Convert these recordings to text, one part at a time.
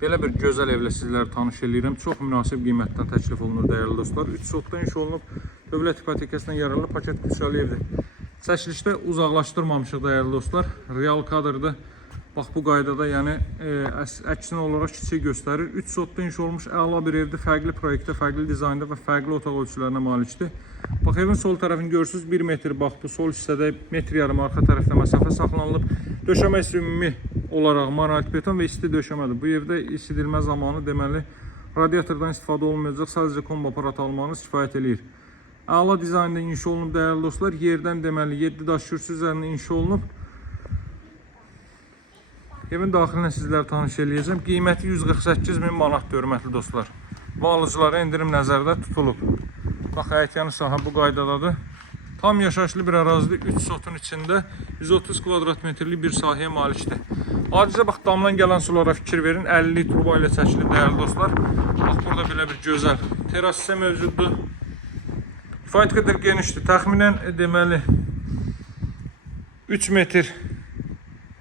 Belə bir gözəl evlə sizləri tanış edirəm. Çox münasib qiymətdən təklif olunur dəyərli dostlar. 3 sotdan iş olunub, dövlət hipotekasından yararlı paket qüdsəli evdir. Çəkilişdə uzaqlaşdırmamışıq dəyərli dostlar. Real kadrdır. Bax bu qaydada, yəni əksinə olaraq kiçik göstərir. 3 sotdan iş olmuş əla bir evdir. Fərqli proyektdə, fərqli dizaynda və fərqli otaq ölçülərinə malikdir. Bax evin sol tərəfini görürsünüz, 1 metr. Bax bu sol hissədə 1,5 metr arxa tərəfdə məsafə saxlanılıb. Döşəməsi ümumi olaraq monolit beton və isti döşəmədir. Bu evdə isidilmə zamanı deməli radiatordan istifadə olunmayacaq, sadəcə kombi aparatı almanız kifayət eləyir. Əla dizaynda inşa olunub dəyərli dostlar. Yerdən deməli 7 daş kürsü üzərində inşa olunub. Evin daxilinə sizləri tanış eləyəcəm. Qiyməti 148.000 manatdır hörmətli dostlar. Və alıcılara endirim nəzərdə tutulub. Bax həyətyanı sahə bu qaydadadır. Tam yaşayışlı bir ərazidə 3 sotun içində 130 kvadrat metrlik bir sahəyə malikdir. Adicə bax damdan gələn sulara fikir verin. 50 turba ilə çəkilib dəyərli dostlar. Bax burada belə bir gözəl teras isə mövcuddur. Kifayət qədər genişdir. Təxminən deməli 3 metr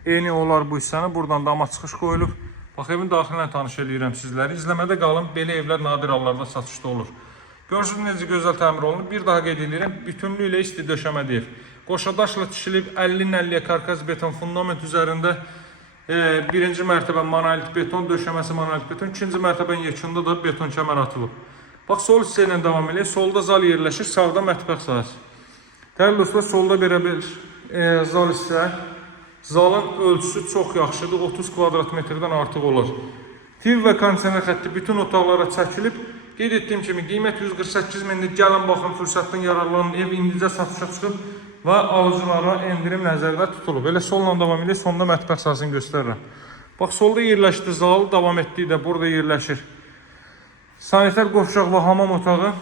eni olar bu hissəni. Buradan dama çıxış qoyulub. Bax evin daxilinə tanış eləyirəm sizləri. İzləmədə qalın. Belə evlər nadir hallarda satışda olur. Görürsünüz necə gözəl təmir olunub. Bir daha qeyd edirəm. Bütünlüyü ilə isti döşəməli ev. Qoşadaşla tikilib 50-50 karkaz beton fundament üzərində birinci mərtəbə monolit beton, döşəməsi monolit beton, ikinci mərtəbənin yekunda da beton kəmər atılıb. Bax sol hissə ilə davam eləyək. Solda zal yerləşir, sağda mətbəx sahəsi. Dəyərli dostlar, solda belə bir zal hissə. Zalın ölçüsü çox yaxşıdır. 30 kvadrat metrdən artıq olur. TV və kondisioner xətti bütün otaqlara çəkilib. Qeyd etdiyim kimi qiymət 148.000-dir. Gəlin baxın, fürsətdən yararlanın. Ev indicə satışa çıxıb və alıcılara endirim nəzərdə tutulub. Elə solla davam edir, sonda mətbəx sahəsini göstərirəm. Bax solda yerləşdi zal, davam etdiyi də burada yerləşir. Sanitar qovşaq və hamam otağı.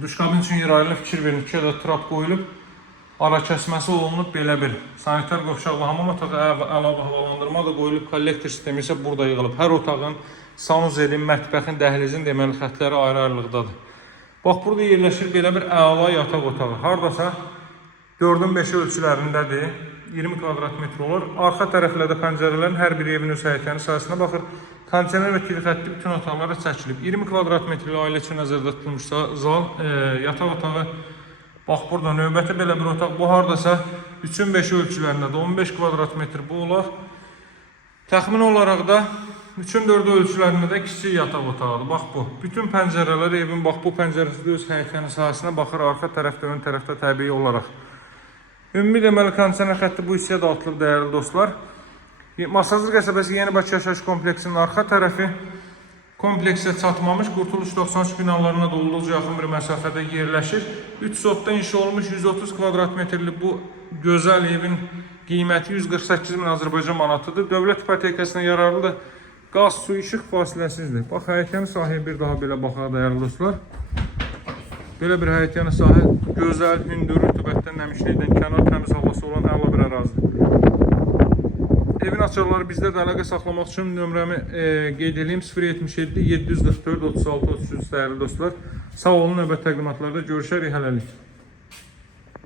Duşkabin üçün yer ayrılıb, fikir verin. 2 ədəd trap qoyulub. Ara kəsməsi olunub belə bir. Sanitar qovşaq və hamam otağı əlavə havalandırma da qoyulub. Kollektor sistemi isə burada yığılıb. Hər otağın sanuzelin, mətbəxin, dəhlizin deməli xətləri ayrı-ayrılıqdadır. Bax burada yerləşir belə bir əla yataq otağı. Hardasa 4-ün 5 ölçülərindədir. 20 kvadrat metr olur. Arxa tərəflərdə pəncərələrin hər biri evin öz həyətyanı sahəsinə baxır. Kondisioner və TV xətti bütün otaqlara çəkilib. 20 kvadrat metrli ailə üçün nəzərdə tutulmuş zal, yataq otağı. Bax burada növbəti belə bir otaq. Bu hardasa 3-ün 5 ölçülərindədir. 15 kvadrat metr bu olar. Təxmin olaraq da 3-ün 4 ölçülərində də kiçik yataq otağıdır. Bax bu. Bütün pəncərələr evin bax bu pəncərəsində öz həyətyanı sahəsinə baxır. Arxa tərəfdə, ön tərəfdə təbii olaraq. Ümumi deməli kondisioner xətti bu hissəyə dağıtılıb dəyərli dostlar. Masazlı qəsəbəsi Yeni Bakı yaşayış kompleksinin arxa tərəfi kompleksə çatmamış, Qurtuluş 93 binalarına da olduqca yaxın bir məsafədə yerləşir. 3 sotda inşa olmuş 130 kvadrat metrli bu gözəl evin qiyməti 148.000 Azərbaycan manatıdır. Dövlət hipotekasına yararlıdır. Qaz, su, işıq fasiləsizdir. Bax, həyətyanı sahəyə bir daha belə baxaq dəyərli dostlar. Belə bir həyətyanı sahə gözəl, hündür, rütubətdən, nəmişlikdən, kənar təmiz havası olan əla bir ərazidir. Evin açarları bizdə də əlaqə saxlamaq üçün nömrəmi qeyd edeyim. 077 744 36 33 dəyərli dostlar. Sağ olun, növbət təqdimatlarda görüşərik, hələlik.